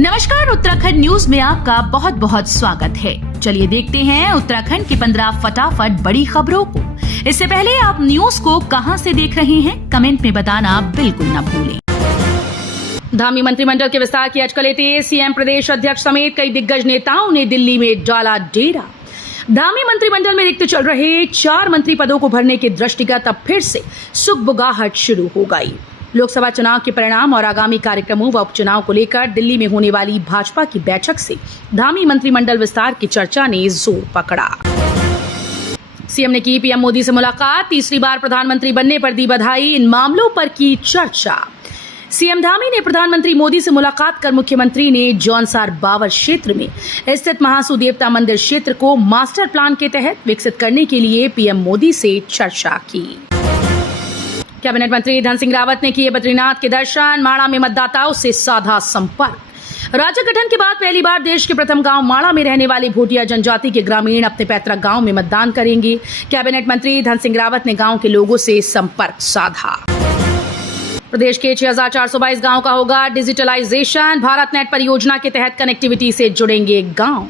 नमस्कार, उत्तराखंड न्यूज में आपका बहुत बहुत स्वागत है। चलिए देखते हैं उत्तराखंड की 15 फटाफट बड़ी खबरों को। इससे पहले आप न्यूज को कहां से देख रहे हैं, कमेंट में बताना बिल्कुल न भूलें। धामी मंत्रिमंडल के विस्तार की अटकलें, सीएम प्रदेश अध्यक्ष समेत कई दिग्गज नेताओं ने दिल्ली में डाला डेरा। धामी मंत्रिमंडल में रिक्त चल रहे 4 मंत्री पदों को भरने के दृष्टिगत अब फिर से सुगबुगाहट शुरू हो गई। लोकसभा चुनाव के परिणाम और आगामी कार्यक्रमों व उपचुनाव को लेकर दिल्ली में होने वाली भाजपा की बैठक से धामी मंत्रिमंडल विस्तार की चर्चा ने जोर पकड़ा। सीएम ने की पीएम मोदी से मुलाकात, तीसरी बार प्रधानमंत्री बनने पर दी बधाई, इन मामलों पर की चर्चा। सीएम धामी ने प्रधानमंत्री मोदी से मुलाकात कर मुख्यमंत्री ने जौनसार बावर क्षेत्र में स्थित महासू देवता मंदिर क्षेत्र को मास्टर प्लान के तहत विकसित करने के लिए पीएम मोदी से चर्चा की। कैबिनेट मंत्री धन सिंह रावत ने किए बद्रीनाथ के दर्शन, माणा में मतदाताओं से साधा संपर्क। राज्य गठन के बाद पहली बार देश के प्रथम गांव माणा में रहने वाले भोटिया जनजाति के ग्रामीण अपने पैतृक गांव में मतदान करेंगे। कैबिनेट मंत्री धन सिंह रावत ने गांव के लोगों से संपर्क साधा। प्रदेश के 6422 गांव का होगा डिजिटलाइजेशन। भारत नेट परियोजना के तहत कनेक्टिविटी से जुड़ेंगे गांव।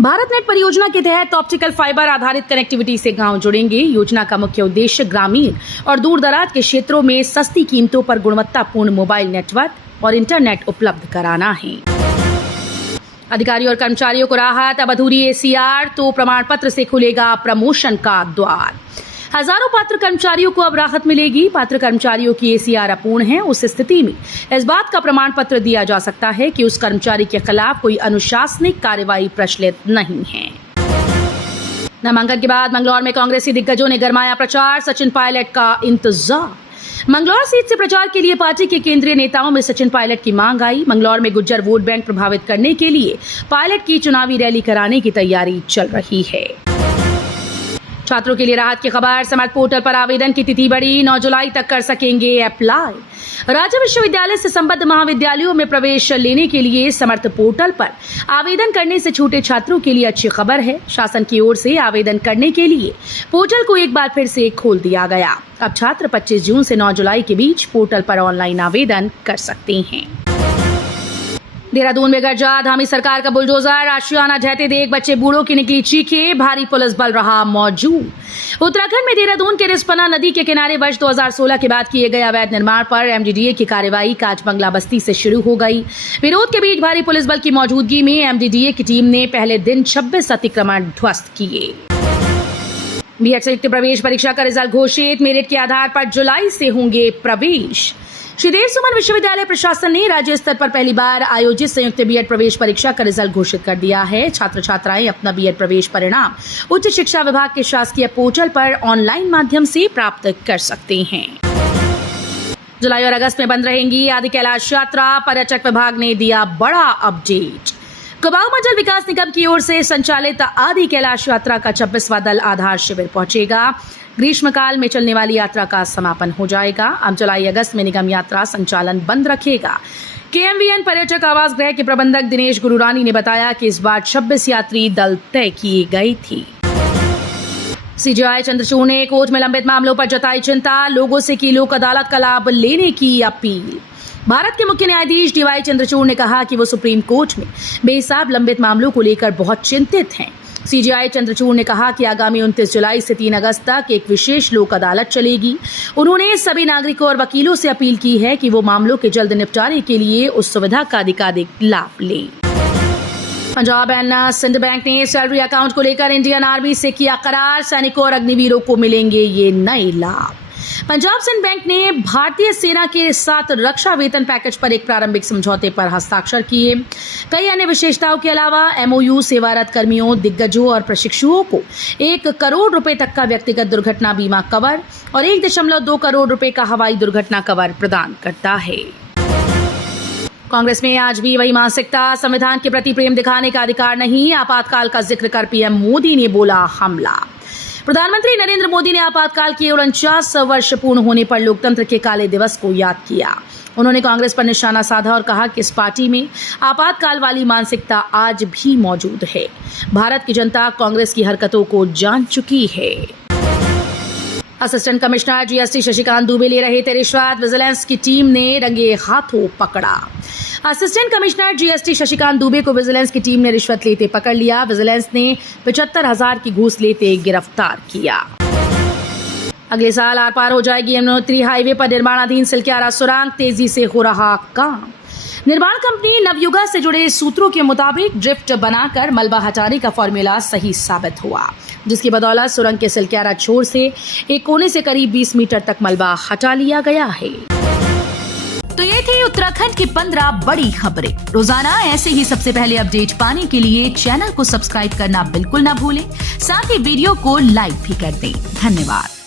भारत नेट परियोजना के तहत ऑप्टिकल फाइबर आधारित कनेक्टिविटी से गांव जुड़ेंगे। योजना का मुख्य उद्देश्य ग्रामीण और दूर दराज के क्षेत्रों में सस्ती कीमतों पर गुणवत्तापूर्ण मोबाइल नेटवर्क और इंटरनेट उपलब्ध कराना है। अधिकारियों और कर्मचारियों को राहत, अब अधूरी एसीआर तो प्रमाण पत्र से खुलेगा प्रमोशन का द्वार। हजारों पात्र कर्मचारियों को अब राहत मिलेगी। पात्र कर्मचारियों की एसीआर अपूर्ण है, उस स्थिति में इस बात का प्रमाण पत्र दिया जा सकता है कि उस कर्मचारी के खिलाफ कोई अनुशासनिक कार्रवाई प्रचलित नहीं है। नामांकन के बाद मंगलौर में कांग्रेसी दिग्गजों ने गरमाया प्रचार, सचिन पायलट का इंतजार। मंगलौर सीट से प्रचार के लिए पार्टी के केंद्रीय नेताओं में सचिन पायलट की मांग आई। मंगलौर में गुज्जर वोट बैंक प्रभावित करने के लिए पायलट की चुनावी रैली कराने की तैयारी चल रही है। छात्रों के लिए राहत की खबर, समर्थ पोर्टल पर आवेदन की तिथि बढ़ी, 9 जुलाई तक कर सकेंगे अप्लाई। राज्य विश्वविद्यालय से संबद्ध महाविद्यालयों में प्रवेश लेने के लिए समर्थ पोर्टल पर आवेदन करने से छूटे छात्रों के लिए अच्छी खबर है। शासन की ओर से आवेदन करने के लिए पोर्टल को एक बार फिर से खोल दिया गया। अब छात्र 25 जून से 9 जुलाई के बीच पोर्टल पर ऑनलाइन आवेदन कर सकते हैं। देहरादून में गरजा, धामी सरकार का बुलडोजर, आशियाना ढहते देख बच्चे बूढ़ों की निकली चीखें, भारी पुलिस बल रहा मौजूद। उत्तराखंड में देहरादून के रिस्पना नदी के किनारे वर्ष 2016 के बाद किए गए अवैध निर्माण पर एमडीडीए की कार्रवाई काजबंगला बस्ती से शुरू हो गई। विरोध के बीच भारी पुलिस बल की मौजूदगी में एमडीडीए की टीम ने पहले दिन 26 अतिक्रमण ध्वस्त किए। बीएड संयुक्त प्रवेश परीक्षा का रिजल्ट घोषित, मेरिट के आधार पर जुलाई से होंगे प्रवेश। श्रीदेव सुमन विश्वविद्यालय प्रशासन ने राज्य स्तर पर पहली बार आयोजित संयुक्त बीएड प्रवेश परीक्षा का रिजल्ट घोषित कर दिया है। छात्र छात्राएं अपना बीएड प्रवेश परिणाम उच्च शिक्षा विभाग के शासकीय पोर्टल पर ऑनलाइन माध्यम से प्राप्त कर सकते हैं। जुलाई और अगस्त में बंद रहेंगी आदि कैलाश यात्रा, पर्यटक विभाग ने दिया बड़ा अपडेट। कुमाऊं मंडल विकास निगम की ओर से संचालित आदि कैलाश यात्रा का 26वां दल आधार शिविर पहुंचेगा। ग्रीष्मकाल में चलने वाली यात्रा का समापन हो जाएगा। अब जुलाई अगस्त में निगम यात्रा संचालन बंद रखेगा। केएमवीएन पर्यटक आवास गृह के प्रबंधक दिनेश गुरुरानी ने बताया कि इस बार 26 यात्री दल तय किए गई थी। सीजेआई चंद्रचूड़ ने कोर्ट में लंबित मामलों पर जताई चिंता, लोगों से की लोक अदालत का लाभ लेने की अपील। भारत के मुख्य न्यायाधीश डीवाई चंद्रचूड़ ने कहा कि वो सुप्रीम कोर्ट में बेहिसाब लंबित मामलों को लेकर बहुत चिंतित हैं। सीजेआई चंद्रचूड़ ने कहा कि आगामी 29 जुलाई से 3 अगस्त तक एक विशेष लोक अदालत चलेगी। उन्होंने सभी नागरिकों और वकीलों से अपील की है कि वो मामलों के जल्द निपटारे के लिए उस सुविधा का अधिकाधिक लाभ लें। पंजाब एंड सिंध बैंक ने सैलरी अकाउंट को लेकर इंडियन आर्मी से किया करार, सैनिकों और अग्निवीरों को मिलेंगे ये नए लाभ। पंजाब सिंध बैंक ने भारतीय सेना के साथ रक्षा वेतन पैकेज पर एक प्रारंभिक समझौते पर हस्ताक्षर किए। कई अन्य विशेषताओं के अलावा एमओयू सेवारत कर्मियों, दिग्गजों और प्रशिक्षुओं को 1 करोड़ रुपए तक का व्यक्तिगत दुर्घटना बीमा कवर और 1.2 करोड़ रुपए का हवाई दुर्घटना कवर प्रदान करता है। कांग्रेस में आज भी वही मानसिकता, संविधान के प्रति प्रेम दिखाने का अधिकार नहीं, आपातकाल का जिक्र कर पीएम मोदी ने बोला हमला। प्रधानमंत्री नरेंद्र मोदी ने आपातकाल के 49 वर्ष पूर्ण होने पर लोकतंत्र के काले दिवस को याद किया। उन्होंने कांग्रेस पर निशाना साधा और कहा कि इस पार्टी में आपातकाल वाली मानसिकता आज भी मौजूद है। भारत की जनता कांग्रेस की हरकतों को जान चुकी है। Assistant commissioner GST Shashikant Dubey ले रहे थे रिश्वत, विजिलेंस की टीम ने रंगे हाथों पकड़ा। Assistant commissioner GST Shashikant Dubey को विजिलेंस की टीम ने रिश्वत लेते पकड़ लिया। विजिलेंस ने 75,000 की घूस लेते गिरफ्तार किया। अगले साल आर पार हो जाएगी यमुनोत्री हाईवे पर निर्माणाधीन सिलक्यारा सुरंग, तेजी से हो रहा काम। निर्माण कंपनी नवयुगा से जुड़े सूत्रों के मुताबिक ड्रिफ्ट बनाकर मलबा हटाने का फॉर्मूला सही साबित हुआ, जिसकी बदौलत सुरंग के सिलक्यारा छोर से एक कोने से करीब 20 मीटर तक मलबा हटा लिया गया है। तो ये थी उत्तराखंड की 15 बड़ी खबरें। रोजाना ऐसे ही सबसे पहले अपडेट पाने के लिए चैनल को सब्सक्राइब करना बिल्कुल ना भूलें। साथ ही वीडियो को लाइक भी कर दें। धन्यवाद।